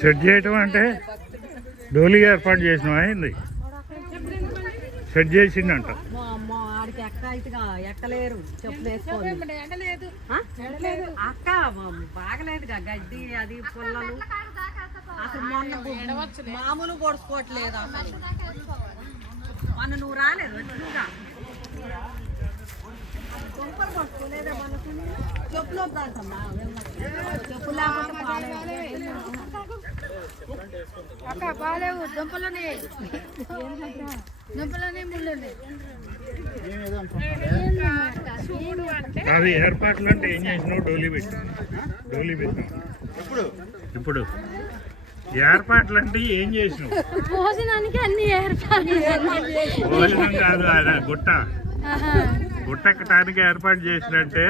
set చేయటం అంటే డోలీ ఏర్పాటు చేసినావా అయింది సెట్ చేసిందంట ఆడికి ఎక్కలేరు చెప్పులు అక్క బాగలేదుగా గడ్డి అది పుల్లలు అసలు మొన్న మామూలు పొడుచుకోవట్లేదు అసలు మొన్న నువ్వు రాలేదు వచ్చిగా దుంపలు పట్టుకోలేదే మనకు చెప్పులు వద్దాంటమ్మా చెప్పు లేకపోతే అక్క బాగాలేవు దుంపలని ముళ్ళని అది ఏర్పాట్లు అంటే ఏం చేసినావు డోలీ పెట్టాను ఇప్పుడు ఏర్పాట్లు అంటే ఏం చేసినావు భోజనానికి అన్ని ఏర్పాట్లు భోజనం కాదు గుట్ట ఎక్కటానికి ఏర్పాటు చేసినట్టే